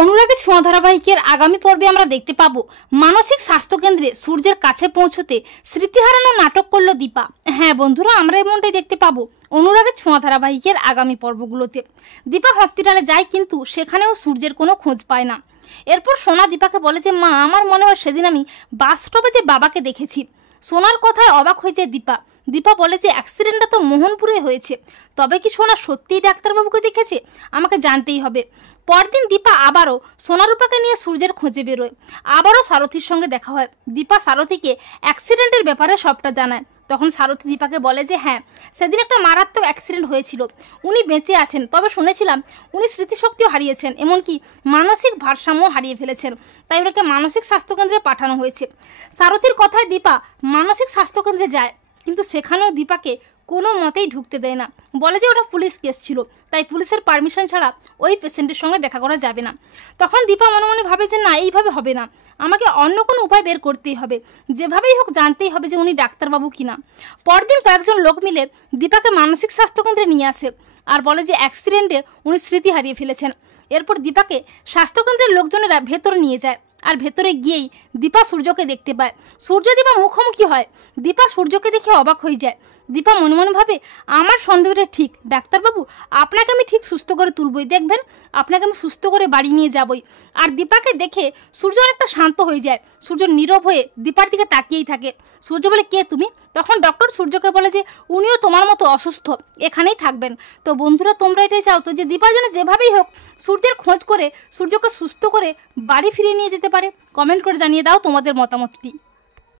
অনুরাগের ছোঁয়া ধারাবাহিকের আগামী পর্বে আমরা দেখতে পাবো মানসিক স্বাস্থ্য কেন্দ্রে সূর্যের কাছে পৌঁছতে স্মৃতি হারানোর নাটক করলো দীপা। হ্যাঁ বন্ধুরা, আমরা এমনটাই দেখতে পাবো অনুরাগের ছোঁয়া ধারাবাহিকের আগামী পর্বগুলোতে। দীপা হসপিটালে যায় কিন্তু সেখানেও সূর্যের কোনো খোঁজ পায় না। এরপর সোনা দীপাকে বলে যে মা, আমার মনে হয় সেদিন আমি বাস স্টপে যে বাবাকে দেখেছি। সোনার কথায় অবাক হয়ে যায় দীপা। দীপা বলে যে অ্যাক্সিডেন্টটা তো মোহনপুরে হয়েছে, তবে কি সোনা সত্যিই ডাক্তারবাবুকে দেখেছে? আমাকে জানতেই হবে। পরদিন দীপা আবারও সোনারূপাকে নিয়ে সূর্যের খোঁজে বেরোয়। আবারও সারথীর সঙ্গে দেখা হয়। দীপা সারথীকে অ্যাক্সিডেন্টের ব্যাপারে সবটা জানায়। তখন সারথী দীপাকে বলে যে হ্যাঁ, সেদিন একটা মারাত্মক অ্যাক্সিডেন্ট হয়েছিল, উনি বেঁচে আছেন, তবে শুনেছিলাম উনি স্মৃতিশক্তিও হারিয়েছেন, এমনকি মানসিক ভারসাম্য হারিয়ে ফেলেছেন, তাই ওনাকে মানসিক স্বাস্থ্যকেন্দ্রে পাঠানো হয়েছে। সারথীর কথায় দীপা মানসিক স্বাস্থ্যকেন্দ্রে যায়, কিন্তু সেখানেও দীপাকে কোনো মতেই ঢুকতে দেয় না। বলে যে ওটা পুলিশ কেস ছিল, তাই পুলিশের পারমিশন ছাড়া ওই পেশেন্টের সঙ্গে দেখা করা যাবে না। তখন দীপা মনে মনে ভাবে যে না, এইভাবে হবে না, আমাকে অন্য কোনো উপায় বের করতেই হবে, যেভাবেই হোক জানতেই হবে যে উনি ডাক্তারবাবু কিনা। পরদিন কয়েকজন লোক মিলে দীপাকে মানসিক স্বাস্থ্যকেন্দ্রে নিয়ে আসে আর বলে যে অ্যাক্সিডেন্টে উনি স্মৃতি হারিয়ে ফেলেছেন। এরপর দীপাকে স্বাস্থ্যকেন্দ্রের লোকজনেরা ভেতরে নিয়ে যায়, আর ভেতরে গিয়েই দীপা সূর্যকে দেখতে পায়। সূর্য দীপা মুখোমুখি হয়। দীপা সূর্যকে দেখে অবাক হয়ে যায়। দীপা মনে মনে ভাবে, আমার সন্দেহটা ঠিক, ডাক্তারবাবু আপনাকে আমি ঠিক সুস্থ করে তুলবই, দেখবেন আপনাকে আমি সুস্থ করে বাড়ি নিয়ে যাবই। আর দীপাকে দেখে সূর্য অনেকটা শান্ত হয়ে যায়। সূর্য নীরব হয়ে দীপার দিকে তাকিয়েই থাকে। সূর্য বলে, কে তুমি? তখন ডক্টর সূর্যকে বলে যে উনিও তোমার মতো অসুস্থ, এখানেই থাকবেন। তো বন্ধুরা, তোমরা এটাই চাও তো যে দীপার জন্য যেভাবেই হোক সূর্যের খোঁজ করে সূর্যকে সুস্থ করে বাড়ি ফিরিয়ে নিয়ে যেতে পারে? কমেন্ট করে জানিয়ে দাও তোমাদের মতামতটি।